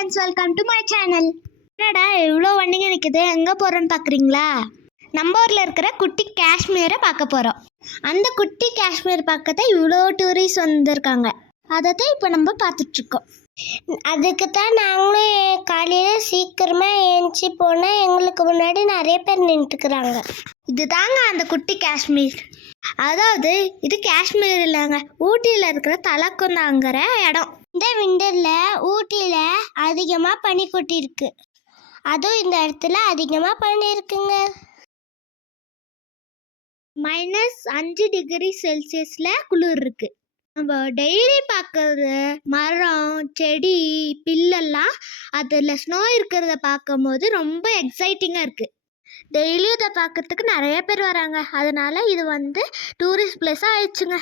Friends, welcome to my channel. என்னடா இவ்வளோ வண்டிங்க நிற்குது, எங்கே போகிறோன்னு பார்க்குறீங்களா? நம்ம ஊரில் இருக்கிற குட்டி காஷ்மீரை பார்க்க போகிறோம். அந்த குட்டி காஷ்மீர் பார்க்கத்தான் இவ்வளோ டூரிஸ்ட் வந்திருக்காங்க. அதை தான் இப்போ நம்ம பார்த்துட்ருக்கோம். அதுக்கு தான் நாங்களும் காலையில் சீக்கிரமாக ஏஞ்சி போனால் எங்களுக்கு முன்னாடி நிறைய பேர் நின்றுட்டுருக்குறாங்க. இது தாங்க அந்த குட்டி காஷ்மீர். அதாவது இது காஷ்மீர் இல்லைங்க, ஊட்டியில் இருக்கிற தலக்குந்தாங்கிற இடம். இந்த விண்டரில் ஊட்டியில் அதிகமாக பனி கொட்டியிருக்கு. அதுவும் இந்த இடத்துல அதிகமாக பனி இருக்குங்க. -5 டிகிரி செல்சியஸில் குளிர் இருக்கு. நம்ம டெய்லி பார்க்கறது மரம், செடி, பில்லெல்லாம் அதில் ஸ்னோ இருக்கிறத பார்க்கும்போது ரொம்ப எக்ஸைட்டிங்காக இருக்குது. டெய்லியும் இதை பார்க்கறதுக்கு நிறைய பேர் வராங்க. அதனால இது டூரிஸ்ட் பிளேஸாக ஆயிடுச்சுங்க.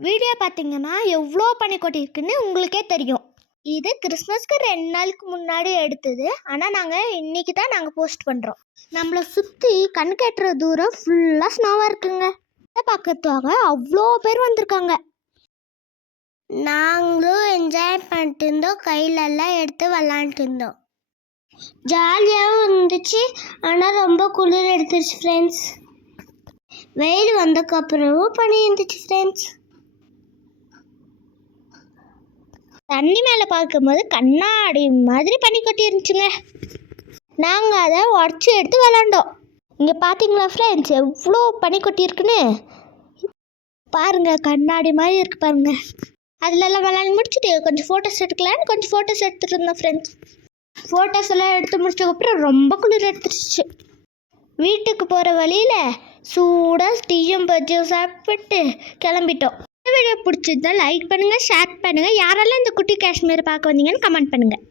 வீடியோ பார்த்தீங்கன்னா எவ்வளோ பனி கொட்டியிருக்குன்னு உங்களுக்கே தெரியும். இது கிறிஸ்மஸ்க்கு 2 நாளுக்கு முன்னாடி எடுத்தது. ஆனால் நாங்கள் இன்றைக்கி தான் போஸ்ட் பண்ணுறோம். நம்மளை சுற்றி கண் கட்டுற தூரம் ஃபுல்லாக ஸ்னோவாக இருக்குங்க. இதை பார்க்கறதுக்காக அவ்வளோ பேர் வந்திருக்காங்க. நாங்களும் என்ஜாய் பண்ணிட்டு இருந்தோம். கையிலெல்லாம் எடுத்து விளாண்டுட்டு இருந்தோம். ஜாலியாகவும் இருந்துச்சு, ஆனால் ரொம்ப குளிர் எடுத்துருச்சு ஃப்ரெண்ட்ஸ். வெயில் வந்ததுக்கப்புறமும் பனி இருந்துச்சு ஃப்ரெண்ட்ஸ். தண்ணி மேலே பார்க்கும்போது கண்ணாடி மாதிரி பனி கொட்டி இருந்துச்சுங்க. நாங்கள் அதை உடச்சி எடுத்து விளாண்டோம். இங்கே பார்த்தீங்களா ஃப்ரெண்ட்ஸ், எவ்வளோ பனி கொட்டி இருக்குன்னு பாருங்கள். கண்ணாடி மாதிரி இருக்குது பாருங்கள். அதிலெல்லாம் விளாண்டு முடிச்சுட்டு கொஞ்சம் ஃபோட்டோஸ் எடுக்கலான்னு கொஞ்சம் ஃபோட்டோஸ் எடுத்துகிட்டு இருந்தோம் ஃப்ரெண்ட்ஸ். ஃபோட்டோஸ் எல்லாம் எடுத்து முடிச்சதுக்கப்புறம் ரொம்ப குளிர் எடுத்துருச்சு. வீட்டுக்கு போகிற வழியில் சூடாக டீயும் பஜ்ஜியும் சாப்பிட்டு கிளம்பிட்டோம். இந்த வீடியோ பிடிச்சிருந்தா லைக் பண்ணுங்கள், ஷேர் பண்ணுங்கள். யாரெல்லாம் இந்த குட்டி காஷ்மீர் பார்க்க வந்தீங்கன்னு கமெண்ட் பண்ணுங்கள்.